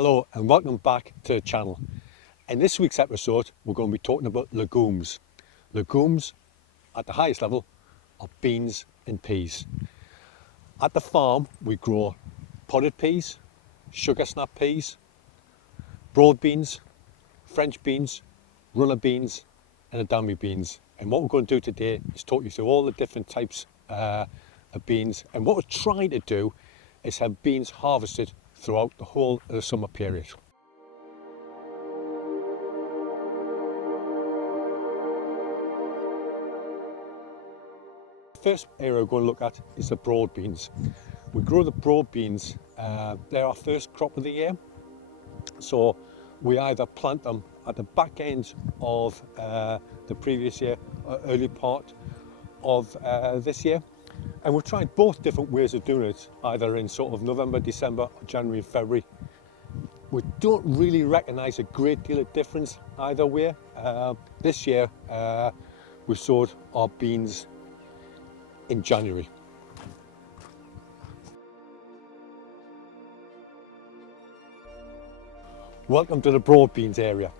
Hello and welcome back to the channel. In this week's episode we're going to be talking about legumes. Legumes at the highest level are beans and peas. At the farm we grow potted peas, sugar snap peas, broad beans, French beans, runner beans and Adami beans. And what we're going to do today is talk you through all the different types of beans, and what we're trying to do is have beans harvested throughout the whole of the summer period. The first area we're going to look at is the broad beans. We grow the broad beans, they're our first crop of the year, so we either plant them at the back end of the previous year or early part of this year. And we've tried both different ways of doing it, either in sort of November, December, or January, February. We don't really recognise a great deal of difference either way. This year, we sowed our beans in January. Welcome to the broad beans area,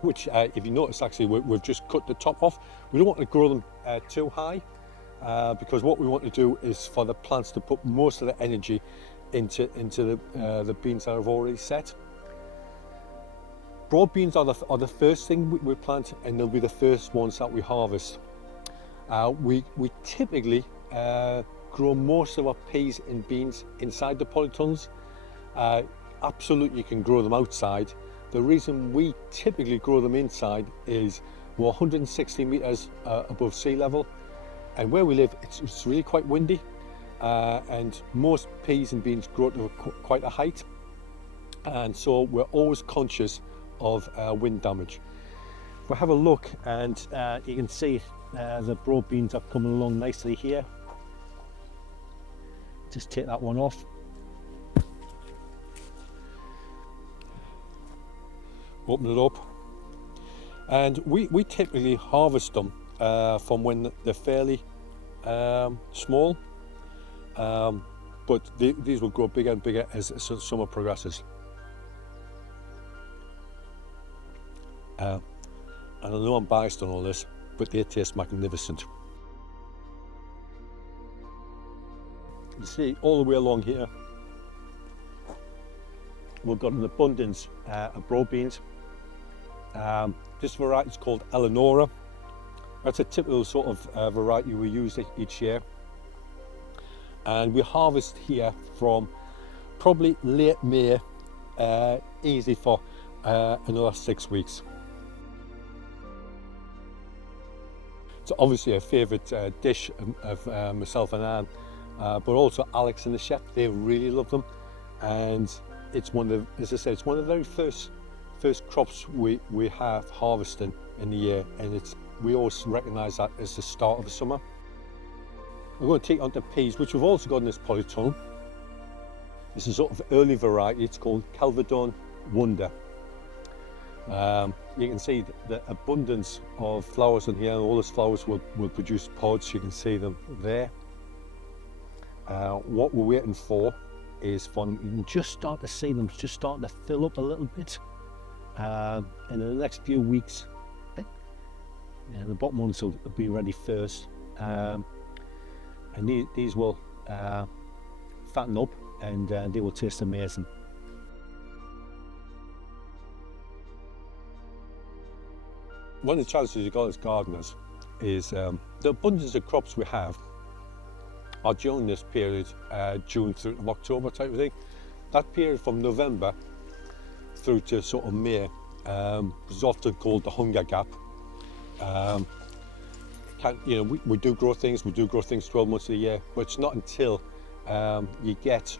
which if you notice, actually we've just cut the top off. We don't want to grow them too high. Because what we want to do is for the plants to put most of the energy into the beans that I've already set. Broad beans are the first thing we plant, and they'll be the first ones that we harvest. We typically grow most of our peas and beans inside the polytunnels. Absolutely, you can grow them outside. The reason we typically grow them inside is we're 160 metres above sea level. And where we live, it's really quite windy, and most peas and beans grow to quite a height, and so we're always conscious of wind damage. If we have a look, and you can see the broad beans are coming along nicely here. Just take that one off. Open it up, and we typically harvest them from when they're fairly small, but these will grow bigger and bigger as summer progresses. And I know I'm biased on all this, but they taste magnificent. You see all the way along here we've got an abundance of broad beans. This variety is called Eleonora. That's a typical sort of variety we use each year, and we harvest here from probably late May, easy for another 6 weeks. It's obviously a favourite dish of myself and Anne, but also Alex and the chef. They really love them, and it's one of the, as I said, it's one of the very first crops we have harvesting in the year, and we always recognise that as the start of the summer. We're going to take on to peas, which we've also got in this polytunnel. This is a sort of early variety. It's called Kelvedon Wonder. You can see the abundance of flowers in here, and all those flowers will produce pods. You can see them there. What we're waiting for is for them, you can just start to see them just starting to fill up a little bit. And in the next few weeks, the bottom ones will be ready first, and these will fatten up, and they will taste amazing. One of the challenges you've got as gardeners is the abundance of crops we have are during this period, June through to October type of thing. That period from November through to sort of May is often called the hunger gap. We do grow things 12 months of the year, but it's not until you get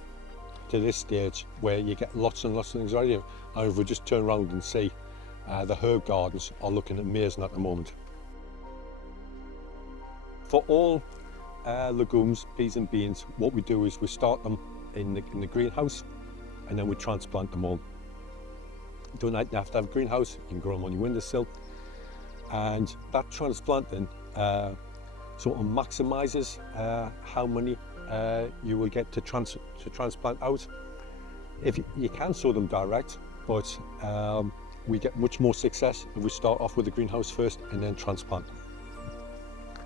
to this stage where you get lots and lots of things ready. And if we just turn around and see, the herb gardens are looking amazing at the moment. For all legumes, peas and beans, what we do is we start them in the greenhouse, and then we transplant them all. You don't have to have a greenhouse, you can grow them on your windowsill. And that transplanting sort of maximises how many you will get to transplant out. If you can sow them direct, but we get much more success if we start off with the greenhouse first and then transplant them.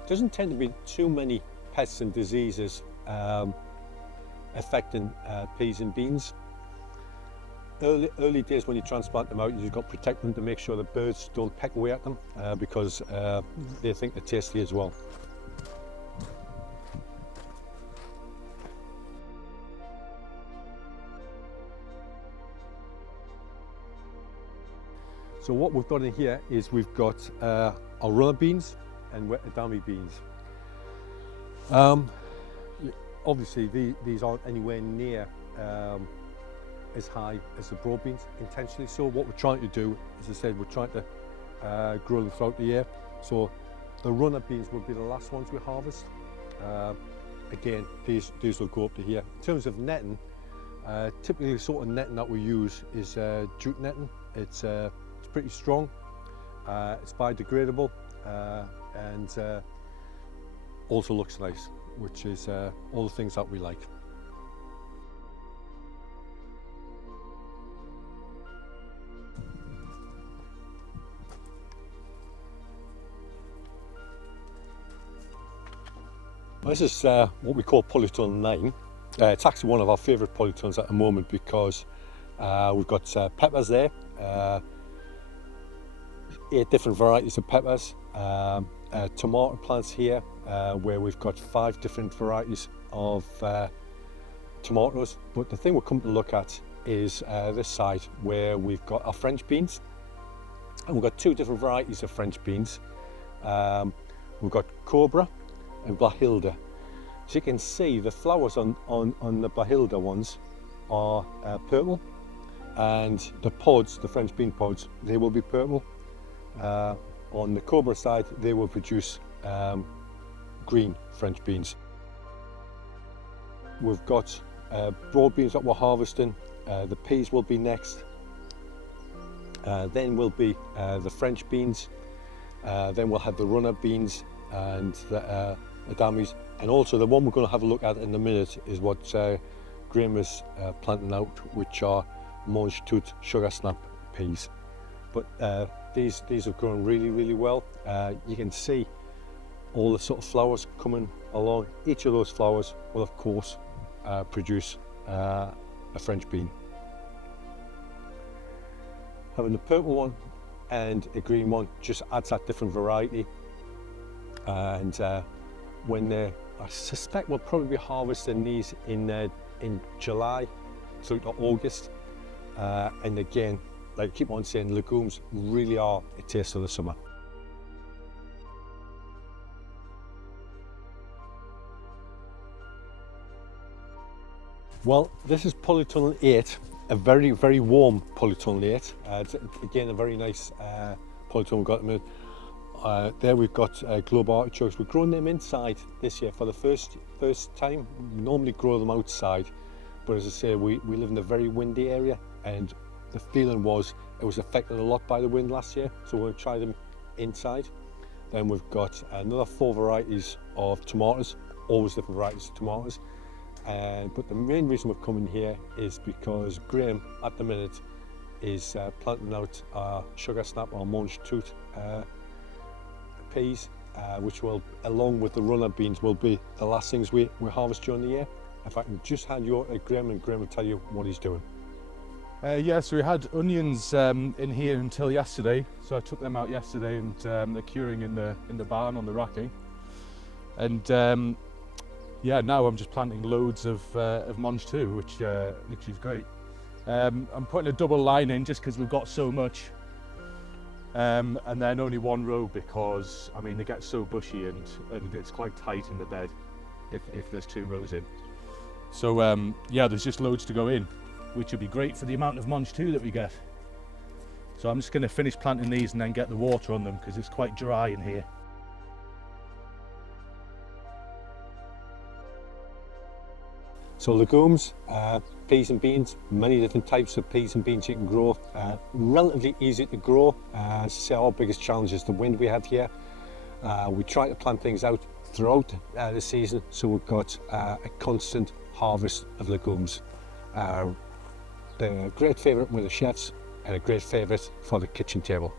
Doesn't tend to be too many pests and diseases affecting peas and beans. Early days when you transplant them out, you've got to protect them to make sure the birds don't peck away at them because they think they're tasty as well. So what we've got in here is we've got our runner beans and wet edamame beans. Obviously these aren't anywhere near as high as the broad beans intentionally. So what we're trying to do, as I said, we're trying to grow them throughout the year. So the runner beans will be the last ones we harvest. Again, these will go up to here. In terms of netting, typically the sort of netting that we use is jute netting. It's pretty strong, it's biodegradable, and also looks nice, which is all the things that we like. This is what we call Polytunnel 9. It's actually one of our favourite polytunnels at the moment because we've got peppers there, 8 different varieties of peppers, tomato plants here where we've got 5 different varieties of tomatoes. But the thing we're coming to look at is this side where we've got our French beans, and we've got 2 different varieties of French beans. We've got Cobra and Blahilda. As you can see, the flowers on the Blahilda ones are purple, and the pods, the French bean pods, they will be purple. On the Cobra side, they will produce green French beans. We've got broad beans that we're harvesting. The peas will be next. Then will be the French beans. Then we'll have the runner beans and the edames. And also the one we're going to have a look at in a minute is what Graham is planting out, which are Mangetout sugar snap peas. But these have grown really well. You can see all the sort of flowers coming along. Each of those flowers will of course produce a French bean. Having a purple one and a green one just adds that different variety. And when I suspect we'll probably be harvesting these in July through to August. And again, like I keep on saying, legumes really are a taste of the summer. Well, this is Polytunnel 8, a very warm Polytunnel 8. It's, again, a very nice polytunnel we've got at the minute. There we've got globe artichokes. We're growing them inside this year for the first time. We normally grow them outside, but as I say, we live in a very windy area, and the feeling was it was affected a lot by the wind last year, so we'll try them inside. Then we've got another 4 varieties of tomatoes, always different varieties of tomatoes. But the main reason we've come in here is because Graham at the minute is planting out our sugar snap or Mangetout peas, which will, along with the runner beans, will be the last things we harvest during the year. If I can just hand you over to Graham, and Graham will tell you what he's doing. Yeah, so we had onions in here until yesterday, so I took them out yesterday, and they're curing in the barn on the racking. And yeah, now I'm just planting loads of Mangetout, which is great. I'm putting a double line in just because we've got so much, and then only 1 row because I mean they get so bushy and it's quite tight in the bed if there's 2 rows in. So yeah, there's just loads to go in, which would be great for the amount of Mangetout that we get. So I'm just going to finish planting these and then get the water on them because it's quite dry in here. So legumes, peas and beans, many different types of peas and beans you can grow. Relatively easy to grow. As I say, our biggest challenge is the wind we have here. We try to plant things out throughout the season, so we've got a constant harvest of legumes. They're a great favourite with the chefs and a great favourite for the kitchen table.